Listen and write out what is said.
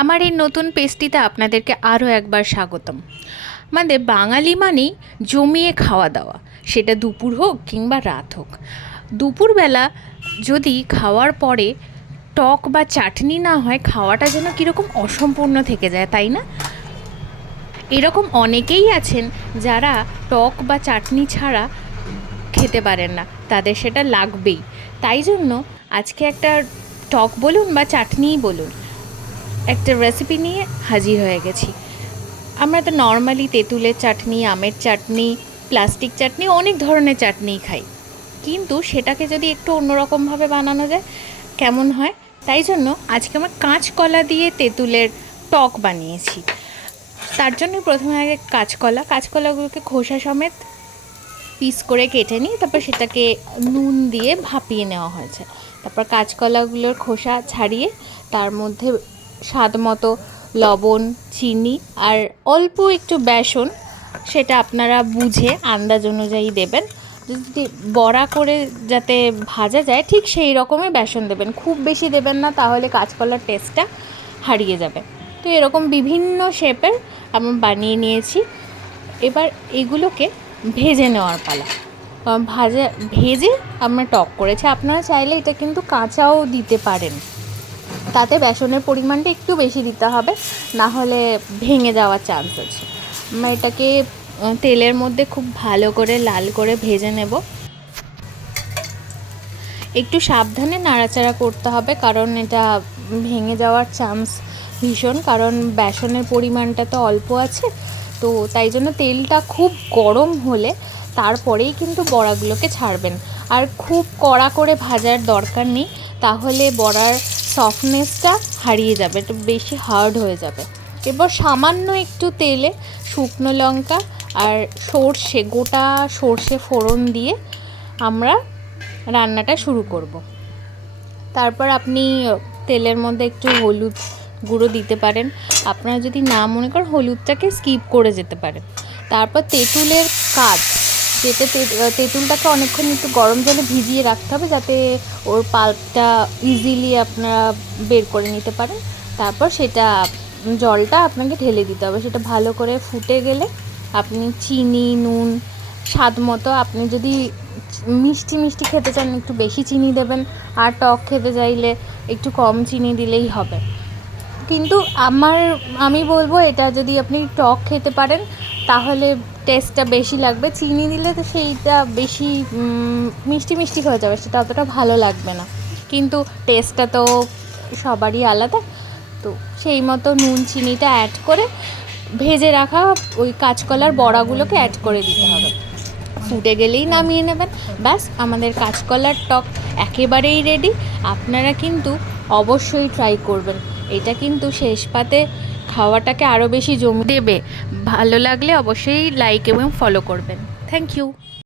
আমার এই নতুন পেস্ট্রিতে আপনাদেরকে আরও একবার স্বাগতম। আমাদের বাঙালি মানেই জমিয়ে খাওয়া দাওয়া, সেটা দুপুর হোক কিংবা রাত হোক। দুপুরবেলা যদি খাওয়ার পরে টক বা চাটনি না হয়, খাওয়াটা যেন কীরকম অসম্পূর্ণ থেকে যায়, তাই না? এরকম অনেকেই আছেন যারা টক বা চাটনি ছাড়া খেতে পারেন না, তাদের সেটা লাগবেই। তাই জন্য আজকে একটা টক বলুন বা চাটনিই বলুন, একটা রেসিপি নিয়ে হাজির হয়ে গেছি। আমরা তো নর্মালি তেঁতুলের চাটনি, আমের চাটনি, প্লাস্টিক চাটনি, অনেক ধরনের চাটনিই খাই, কিন্তু সেটাকে যদি একটু অন্যরকমভাবে বানানো যায় কেমন হয়? তাই জন্য আজকে আমার কাঁচকলা দিয়ে তেঁতুলের টক বানিয়েছি। তার জন্য প্রথমে আগে কাঁচকলাগুলোকে খোসা সমেত পিস করে কেটে নিই, তারপর সেটাকে নুন দিয়ে ভাপিয়ে নেওয়া হয়েছে। তারপর কাঁচকলাগুলোর খোসা ছাড়িয়ে তার মধ্যে স্বাদ মতো লবণ, চিনি আর অল্প একটু বেসন, সেটা আপনারা বুঝে আন্দাজ অনুযায়ী দেবেন। যদি বড়া করে যাতে ভাজা যায় ঠিক সেই রকমই বেসন দেবেন, খুব বেশি দেবেন না, তাহলে কাঁচকলার টেস্টটা হারিয়ে যাবে। তো এরকম বিভিন্ন শেপের আমি বানিয়ে নিয়েছি। এবার এগুলোকে ভেজে নেওয়ার পালা। ভেজে আমরা টক করেছি। আপনারা চাইলে এটা কিন্তু কাঁচাও দিতে পারেন, তাতে বেসনের পরিমাণটা একটু বেশি দিতে হবে, না হলে ভেঙে যাওয়ার চান্স আছে। আমরা এটাকে তেলের মধ্যে খুব ভালো করে লাল করে ভেজে নেব। একটু সাবধানে নাড়াচাড়া করতে হবে, কারণ এটা ভেঙে যাওয়ার চান্স ভীষণ, কারণ বেসনের পরিমাণটা তো অল্প আছে। তো তাই জন্য তেলটা খুব গরম হলে তারপরেই কিন্তু বড়াগুলোকে ছাড়বেন। আর খুব কড়া করে ভাজার দরকার নেই, তাহলে বড়ার সফটনেসটা হারিয়ে যাবে, একটু বেশি হার্ড হয়ে যাবে। এবার সামান্য একটু তেলে শুকনো লঙ্কা আর গোটা সর্ষে ফোড়ন দিয়ে আমরা রান্নাটা শুরু করব। তারপর আপনি তেলের মধ্যে একটু হলুদ গুঁড়ো দিতে পারেন, আপনারা যদি না মনে করেন হলুদটাকে স্কিপ করে যেতে পারেন। তারপর তেঁতুলের কাজ, তেঁতুলটাকে অনেকক্ষণ একটু গরম জলে ভিজিয়ে রাখতে হবে, যাতে ওর পাল্পটা ইজিলি আপনারা বের করে নিতে পারেন। তারপর সেটা জলটা আপনাকে ঢেলে দিতে হবে। সেটা ভালো করে ফুটে গেলে আপনি চিনি, নুন স্বাদ মতো, আপনি যদি মিষ্টি খেতে চান একটু বেশি চিনি দেবেন, আর টক খেতে চাইলে একটু কম চিনি দিলেই হবে। কিন্তু আমি বলবো, এটা যদি আপনি টক খেতে পারেন তাহলে টেস্টটা বেশি লাগবে। চিনি দিলে তো সেইটা বেশি মিষ্টি হয়ে যাবে, সেটা অতটা ভালো লাগবে না, কিন্তু টেস্টটা তো সবারই আলাদা। তো সেই মতো নুন চিনিটা অ্যাড করে ভেজে রাখা ওই কাঁচকলার বড়াগুলোকে অ্যাড করে দিতে হবে। ফুটে গেলেই নামিয়ে নেবেন। ব্যাস, আমাদের কাঁচকলার টক একেবারেই রেডি। আপনারা কিন্তু অবশ্যই ট্রাই করবেন। এটা কিন্তু শেষ পাতে খাওয়াটাকে আরও বেশি জমে দেবে। ভালো লাগলে অবশ্যই লাইক এবং ফলো করবেন। Thank you.